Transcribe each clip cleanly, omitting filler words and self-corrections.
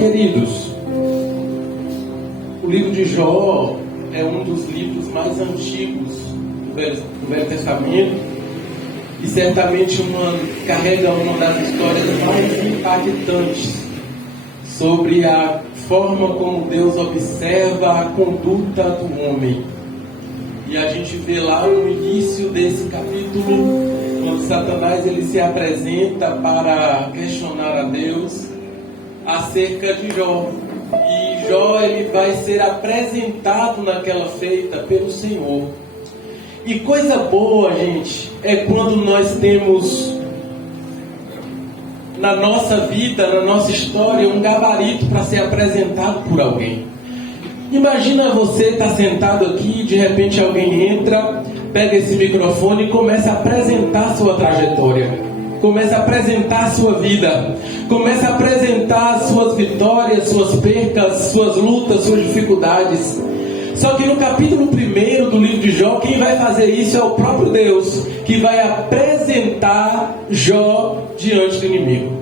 Queridos, o livro de Jó é um dos livros mais antigos do Velho Testamento e certamente carrega uma das histórias mais impactantes sobre a forma como Deus observa a conduta do homem. E a gente vê lá no início desse capítulo, quando Satanás ele se apresenta para questionar a Deus acerca de Jó. E Jó ele vai ser apresentado naquela feita pelo Senhor. E coisa boa, gente, é quando nós temos na nossa vida, na nossa história, um gabarito para ser apresentado por alguém. Imagina você estar sentado aqui e de repente alguém entra, pega esse microfone e começa a apresentar a sua trajetória, começa a apresentar a sua vida, começa a apresentar as suas vitórias, suas percas, suas lutas, suas dificuldades. Só que no capítulo 1 do livro de Jó, quem vai fazer isso é o próprio Deus, que vai apresentar Jó diante do inimigo.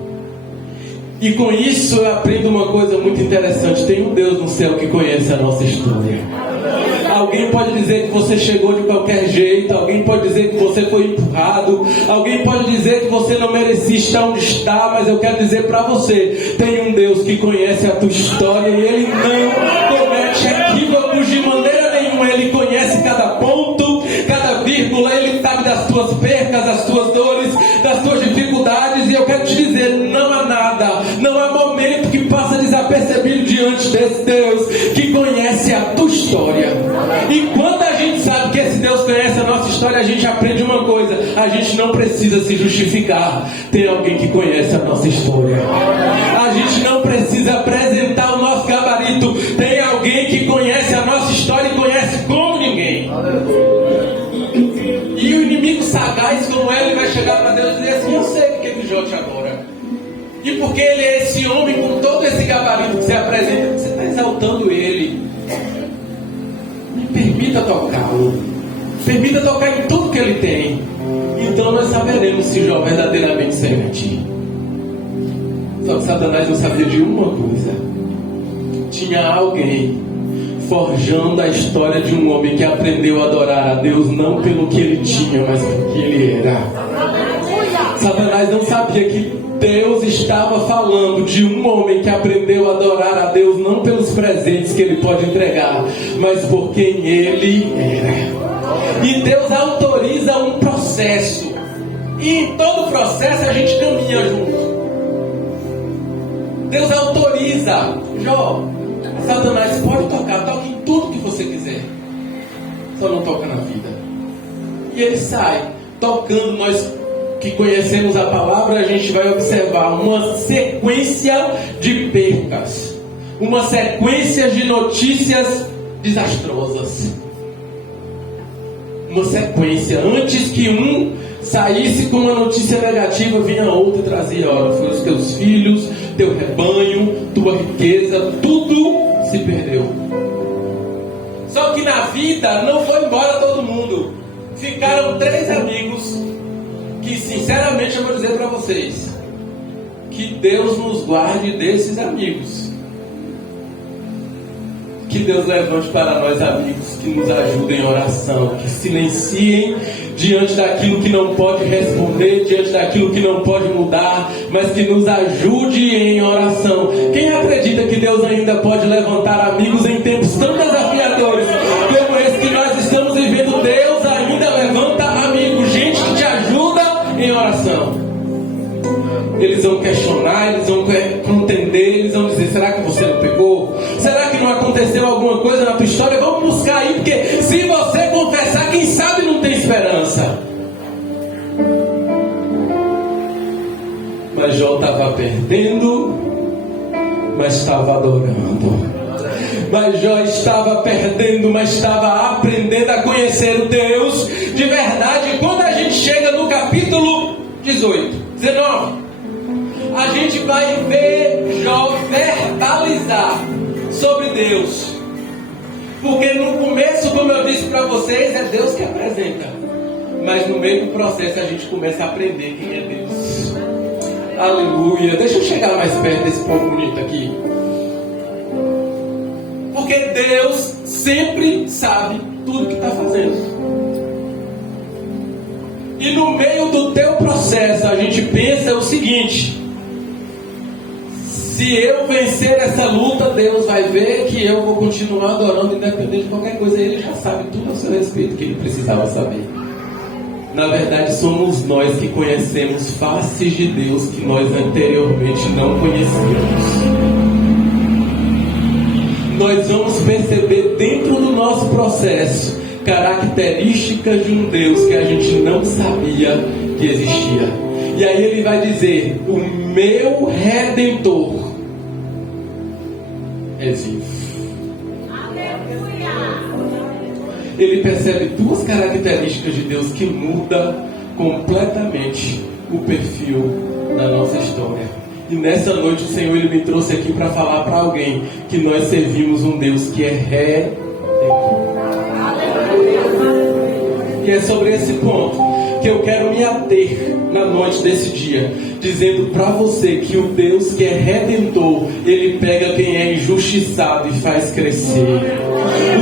E com isso eu aprendo uma coisa muito interessante: tem um Deus no céu que conhece a nossa história. Alguém pode dizer que você chegou de qualquer jeito, alguém pode dizer que você foi empurrado, alguém pode dizer que você não merecia estar onde está, mas eu quero dizer para você, tem um Deus que conhece a tua história e Ele não comete equívocos de maneira nenhuma. Ele conhece cada ponto, cada vírgula, Ele sabe das tuas percas, das tuas dores, das tuas dificuldades, e eu quero te dizer, não há nada, não há momento que passa desapercebido diante desse Deus que conhece a tua história. E quando a gente sabe que esse Deus conhece a nossa história, a gente aprende uma coisa: a gente não precisa se justificar. Tem alguém que conhece a nossa história. A gente não precisa apresentar o nosso gabarito. Tem alguém que conhece a nossa história e conhece como ninguém. E o inimigo sagaz como ele vai chegar para Deus e dizer assim: eu sei o que é que Jó te agora. E porque ele é esse homem com todo esse gabarito que você apresenta, você está exaltando ele. Me permita tocá-lo. Permita tocar em tudo que ele tem. Então nós saberemos se Jó verdadeiramente serve a ti. Só que Satanás não sabia de uma coisa: tinha alguém forjando a história de um homem que aprendeu a adorar a Deus não pelo que ele tinha, mas pelo que ele era. Satanás não sabia que Deus estava falando de um homem que aprendeu a adorar a Deus não pelos presentes que ele pode entregar, mas por quem ele era. E Deus autoriza um processo, e em todo processo a gente caminha junto. Deus autoriza: Jó, Satanás pode tocar, toque em tudo que você quiser, só não toca na vida. E ele sai tocando. Nós que conhecemos a palavra, a gente vai observar uma sequência de percas, uma sequência de notícias desastrosas, uma sequência. Antes que um saísse com uma notícia negativa, vinha outra e trazia: olha, foi os teus filhos, teu rebanho, tua riqueza, tudo se perdeu. Só que na vida não foi embora todo mundo. Ficaram 3 amigos que, sinceramente, eu vou dizer para vocês, que Deus nos guarde desses amigos. Que Deus levante para nós amigos que nos ajudem em oração, que silenciem diante daquilo que não pode responder, diante daquilo que não pode mudar, mas que nos ajude em oração. Quem acredita que Deus ainda pode levantar amigos em tempos tão desafiadores como esse que nós estamos vivendo? Deus ainda levanta amigos, gente que te ajuda em oração. Eles vão questionar, eles vão contender, eles vão dizer: será que você não pegou? Será que não aconteceu alguma coisa na tua história? Vamos buscar aí, porque se você confessar, quem sabe não tem esperança. Mas Jó estava perdendo, mas estava adorando. Mas Jó estava perdendo, mas estava aprendendo a conhecer o Deus de verdade. E quando a gente chega no capítulo 19, a gente vai ver Jó verbalizar sobre Deus. Porque no começo, como eu disse para vocês, é Deus que apresenta. Mas no meio do processo a gente começa a aprender quem é Deus. Aleluia. Deixa eu chegar mais perto desse povo bonito aqui. Deus sempre sabe tudo que está fazendo. E no meio do teu processo, a gente pensa o seguinte: se eu vencer essa luta, Deus vai ver que eu vou continuar adorando independente de qualquer coisa. Ele já sabe tudo a seu respeito que ele precisava saber. Na verdade, somos nós que conhecemos faces de Deus que nós anteriormente não conhecíamos. Nós vamos perceber dentro do nosso processo características de um Deus que a gente não sabia que existia. E aí ele vai dizer: o meu Redentor é vivo. Ele percebe duas características de Deus que mudam completamente o perfil da nossa história. E nessa noite o Senhor ele me trouxe aqui para falar para alguém que nós servimos um Deus que é Redentor. E é sobre esse ponto que eu quero me ater na noite desse dia, dizendo para você que o Deus que é Redentor, ele pega quem é injustiçado e faz crescer.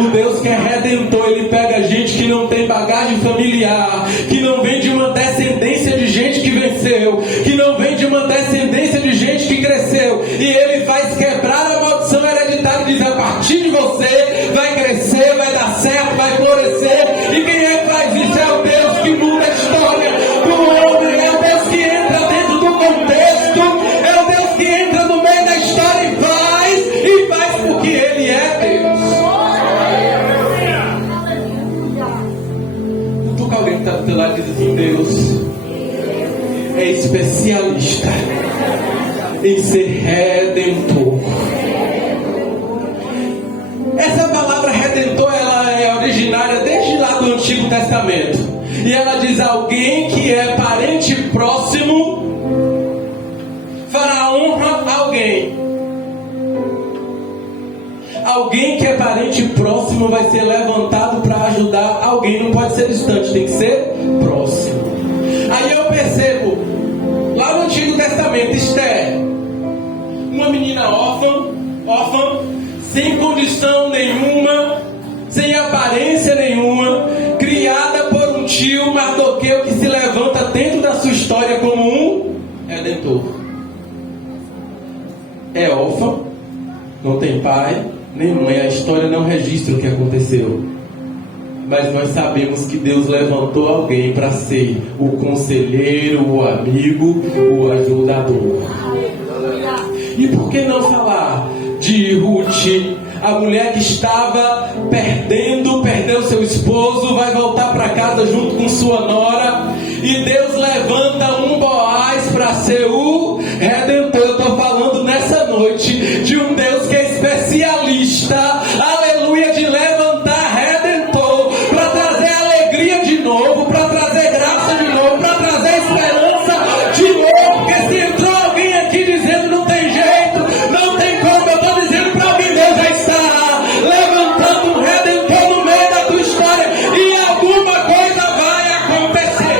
O Deus que é Redentor, ele pega gente que não tem bagagem familiar, que não vem de uma descendência de gente que venceu, que não vem de uma descendência de gente que cresceu, e ele faz quebrar a maldição hereditária e diz: a partir de você vai crescer, vai dar certo, vai florescer. E quem é que faz isso? É o Deus que muda a história do homem, é o Deus que entra dentro do contexto, é o Deus que entra no meio da história e faz porque ele é Deus. Cutuca alguém que está do teu lado e diz assim: Deus é especialista em ser Redentor. Essa palavra Redentor, ela é originária desde lá do Antigo Testamento. E ela diz: alguém que é parente próximo fará honra a alguém. Alguém que é parente próximo vai ser levantado para ajudar alguém. Não pode ser distante, tem que ser próximo. Aí eu percebo, lá no Antigo Testamento, Esther, uma menina órfã, sem condição nenhuma, sem aparência nenhuma, criada por um tio Mardoqueu que se levanta dentro da sua história como um Redentor. É órfã, não tem pai nem mãe, a história não registra o que aconteceu. Mas nós sabemos que Deus levantou alguém para ser o conselheiro, o amigo, o ajudador. E por que não falar de Ruth, a mulher que estava perdeu seu esposo, vai voltar para casa junto com sua nora, e Deus levanta um Boaz para ser o Redentor. Eu estou falando nessa noite de um Deus que é especialista, aleluia, de levantar Redentor, para trazer alegria de novo, para trazer graça de novo, para trazer esperança de novo. Porque se entrou alguém aqui dizendo não tem jeito, não tem como, eu estou dizendo para alguém: Deus já está levantando um Redentor no meio da tua história, e alguma coisa vai acontecer.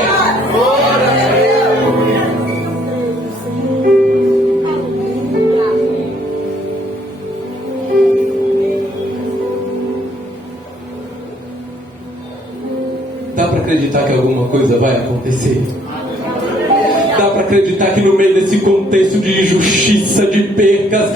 Dá para acreditar que alguma coisa vai acontecer? Dá para acreditar que no meio desse contexto de injustiça, de percas,